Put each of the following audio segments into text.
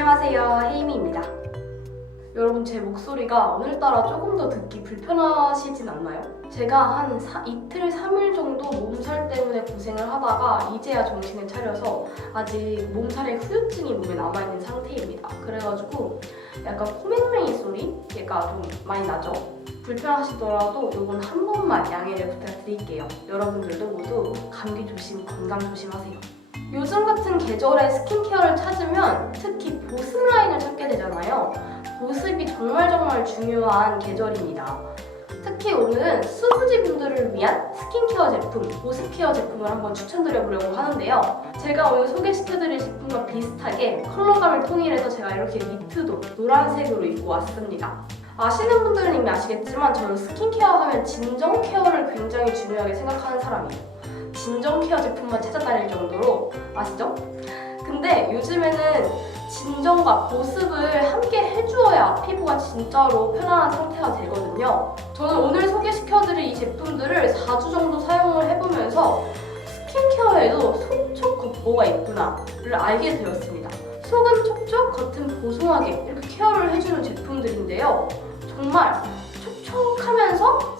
안녕하세요, 헤이미입니다. 여러분 제 목소리가 오늘따라 조금 더 듣기 불편하시진 않나요? 제가 한 사- 이틀, 3일 정도 몸살 때문에 고생을 하다가 이제야 정신을 차려서 아직 몸살의 후유증이 몸에 남아있는 상태입니다. 그래가지고 약간 코맹맹이 소리가 좀 많이 나죠? 불편하시더라도 이건 한 번만 양해를 부탁드릴게요. 여러분들도 모두 감기 조심, 건강 조심하세요. 요즘 같은 계절에 스킨케어를 찾으면 특히 보습 라인을 찾게 되잖아요. 보습이 정말 정말 중요한 계절입니다. 특히 오늘은 수부지 분들을 위한 스킨케어 제품, 보습 케어 제품을 한번 추천드려보려고 하는데요. 제가 오늘 소개시켜드릴 제품과 비슷하게 컬러감을 통일해서 제가 이렇게 니트도 노란색으로 입고 왔습니다. 아시는 분들은 이미 아시겠지만 저는 스킨케어 하면 진정 케어를 굉장히 중요하게 생각하는 사람이에요. 진정 케어 제품만 찾아다닐 정도로 아시죠? 근데 요즘에는 진정과 보습을 함께 해주어야 피부가 진짜로 편안한 상태가 되거든요. 저는 오늘 소개시켜드릴 이 제품들을 4주 정도 사용을 해보면서 스킨케어에도 속촉 겉보가 있구나를 알게 되었습니다. 속은 촉촉, 겉은 보송하게 이렇게 케어를 해주는 제품들인데요. 정말 촉촉하면서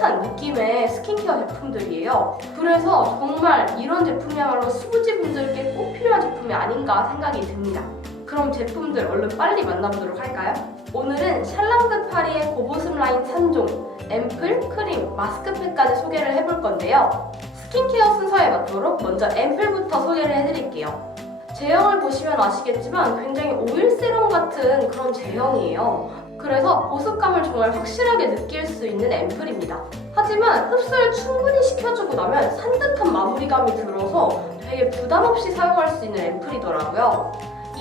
산뜻한 느낌의 스킨케어 제품들이에요. 그래서 정말 이런 제품이야말로 수부지 분들께 꼭 필요한 제품이 아닌가 생각이 듭니다. 그럼 제품들 얼른 빨리 만나보도록 할까요? 오늘은 샬랑드 파리의 고보습 라인 3종, 앰플, 크림, 마스크팩까지 소개를 해볼 건데요. 스킨케어 순서에 맞도록 먼저 앰플부터 소개를 해드릴게요. 제형을 보시면 아시겠지만 굉장히 오일 세럼 같은 그런 제형이에요. 그래서 보습감을 정말 확실하게 느낄 수 있는 앰플입니다. 하지만 흡수를 충분히 시켜주고 나면 산뜻한 마무리감이 들어서 되게 부담 없이 사용할 수 있는 앰플이더라고요.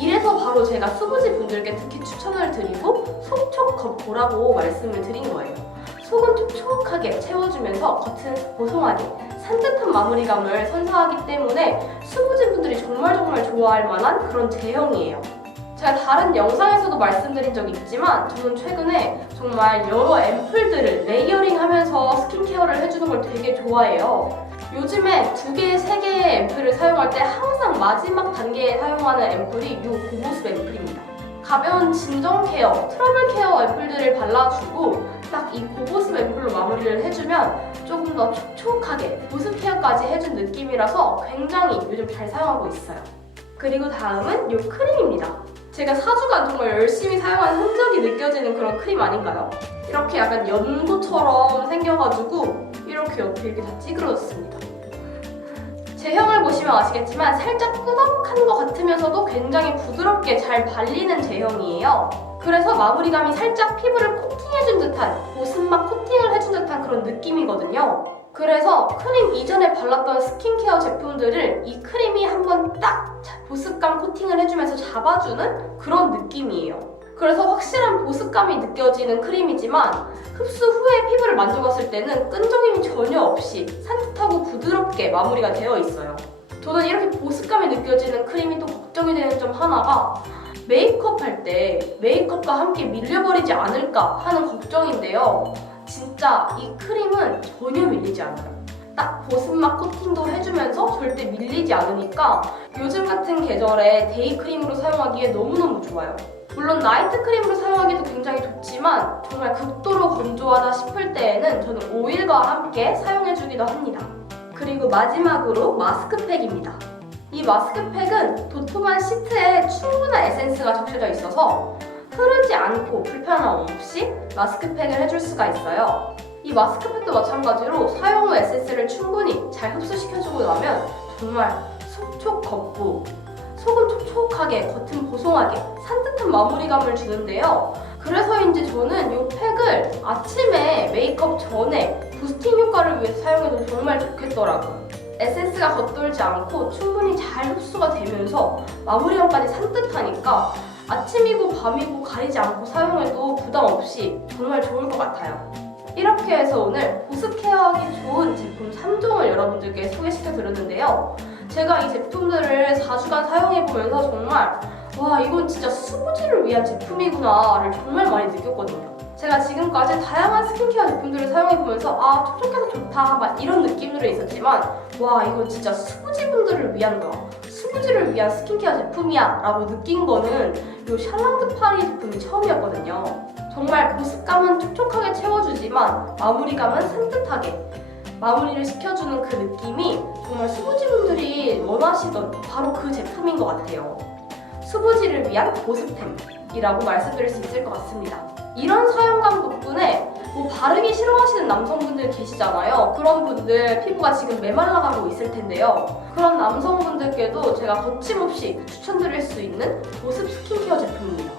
이래서 바로 제가 수부지 분들께 특히 추천을 드리고 속촉 겉 보라고 말씀을 드린 거예요. 속은 촉촉하게 채워주면서 겉은 보송하게 산뜻한 마무리감을 선사하기 때문에 수부지 분들이 정말 정말 좋아할 만한 그런 제형이에요. 제가 다른 영상에서도 말씀드린 적이 있지만 저는 최근에 정말 여러 앰플들을 레이어링 하면서 스킨케어를 해주는 걸 되게 좋아해요. 요즘에 두 개, 세 개의 앰플을 사용할 때 항상 마지막 단계에 사용하는 앰플이 이 고보습 앰플입니다. 가벼운 진정 케어, 트러블 케어 앰플들을 발라주고 딱 이 고보습 앰플로 마무리를 해주면 조금 더 촉촉하게 보습 케어까지 해준 느낌이라서 굉장히 요즘 잘 사용하고 있어요. 그리고 다음은 이 크림입니다. 제가 4주간 정말 열심히 사용한 흔적이 느껴지는 그런 크림 아닌가요? 이렇게 약간 연고처럼 생겨가지고 이렇게 옆에 이렇게 다 찌그러졌습니다. 제형을 보시면 아시겠지만 살짝 꾸덕한 것 같으면서도 굉장히 부드럽게 잘 발리는 제형이에요. 그래서 마무리감이 살짝 피부를 코팅해준 듯한 보습막 코팅을 해준 듯한 그런 느낌이거든요. 그래서 크림 이전에 발랐던 스킨케어 제품들을 이 크림이 한번 딱 보습감 코팅을 해주면서 잡아주는 그런 느낌이에요. 그래서 확실한 보습감이 느껴지는 크림이지만 흡수 후에 피부를 만져봤을 때는 끈적임이 전혀 없이 산뜻하고 부드럽게 마무리가 되어 있어요. 저는 이렇게 보습감이 느껴지는 크림이 또 걱정이 되는 점 하나가 메이크업 할 때 메이크업과 함께 밀려버리지 않을까 하는 걱정인데요. 진짜 이 크림은 전혀 밀리지 않아요. 딱 보습막 코팅도 해주면서 절대 밀리지 않으니까 요즘 같은 계절에 데이 크림으로 사용하기에 너무너무 좋아요. 물론 나이트 크림으로 사용하기도 굉장히 좋지만 정말 극도로 건조하다 싶을 때에는 저는 오일과 함께 사용해주기도 합니다. 그리고 마지막으로 마스크팩입니다. 이 마스크팩은 도톰한 시트에 충분한 에센스가 적셔져 있어서 흐르지 않고 불편함 없이 마스크팩을 해줄 수가 있어요. 이 마스크팩도 마찬가지로 사용 후 에센스를 충분히 잘 흡수시켜주고 나면 정말 속촉 겉부 속은 촉촉하게 겉은 보송하게 산뜻한 마무리감을 주는데요. 그래서인지 저는 이 팩을 아침에 메이크업 전에 부스팅 효과를 위해서 사용해도 정말 좋겠더라고요. 에센스가 겉돌지 않고 충분히 잘 흡수가 되면서 마무리감까지 산뜻하니까 아침이고 밤이고 가리지 않고 사용해도 부담 없이 정말 좋을 것 같아요. 이렇게 해서 오늘 보습 케어하기 좋은 제품 3종을 여러분들께 소개시켜 드렸는데요. 제가 이 제품들을 4주간 사용해보면서 정말 와 이건 진짜 수부지를 위한 제품이구나를 정말 많이 느꼈거든요. 제가 지금까지 다양한 스킨케어 제품들을 사용해보면서 아 촉촉해서 좋다 막 이런 느낌들이 있었지만 와 이건 진짜 수부지 분들을 위한 거 수부지를 위한 스킨케어 제품이야 라고 느낀 거는 이 샬랑드 파리 제품이 처음이었거든요. 정말 보습감은 촉촉하게 채워주지만 마무리감은 산뜻하게 마무리를 시켜주는 그 느낌이 정말 수부지분들이 원하시던 바로 그 제품인 것 같아요. 수부지를 위한 보습템이라고 말씀드릴 수 있을 것 같습니다. 이런 뭐 바르기 싫어하시는 남성분들 계시잖아요. 그런 분들 피부가 지금 메말라가고 있을 텐데요. 그런 남성분들께도 제가 거침없이 추천드릴 수 있는 보습 스킨케어 제품입니다.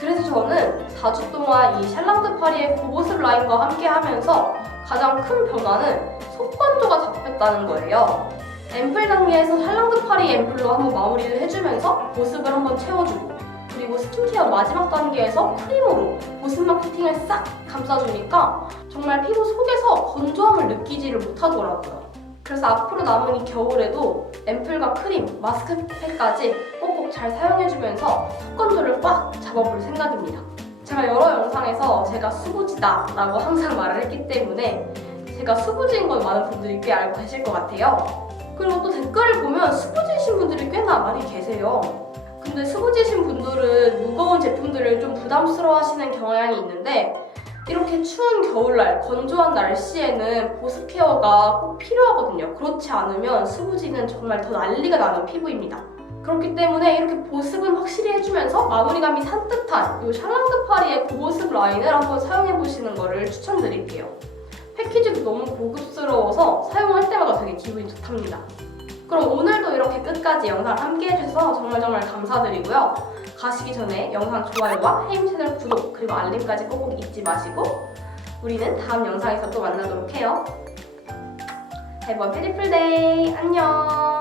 그래서 저는 4주 동안 이 샬랑드 파리의 고보습 라인과 함께 하면서 가장 큰 변화는 속건조가 잡혔다는 거예요. 앰플 단계에서 샬랑드 파리 앰플로 한번 마무리를 해주면서 보습을 한번 채워주고 그리고 스킨케어 마지막 단계에서 크림으로 보습막 코팅을 싹 감싸주니까 정말 피부 속에서 건조함을 느끼지를 못하더라고요. 그래서 앞으로 남은 이 겨울에도 앰플과 크림, 마스크팩까지 꼭꼭 잘 사용해주면서 속건조를 꽉 잡아볼 생각입니다. 제가 여러 영상에서 제가 수부지다 라고 항상 말을 했기 때문에 제가 수부지인 건 많은 분들이 꽤 알고 계실 것 같아요. 그리고 또 댓글을 보면 부담스러워 하시는 경향이 있는데 이렇게 추운 겨울날, 건조한 날씨에는 보습 케어가 꼭 필요하거든요. 그렇지 않으면 수부지는 정말 더 난리가 나는 피부입니다. 그렇기 때문에 이렇게 보습은 확실히 해주면서 마무리감이 산뜻한 이 샬랑드 파리의 고보습 라인을 한번 사용해보시는 것을 추천드릴게요. 패키지도 너무 고급스러워서 사용할 때마다 되게 기분이 좋답니다. 그럼 오늘도 이렇게 끝까지 영상 함께 해주셔서 정말 정말 감사드리고요. 가시기 전에 영상 좋아요와 헤임 채널 구독 그리고 알림까지 꼭꼭 잊지 마시고 우리는 다음 영상에서 또 만나도록 해요. Beautiful day. 안녕.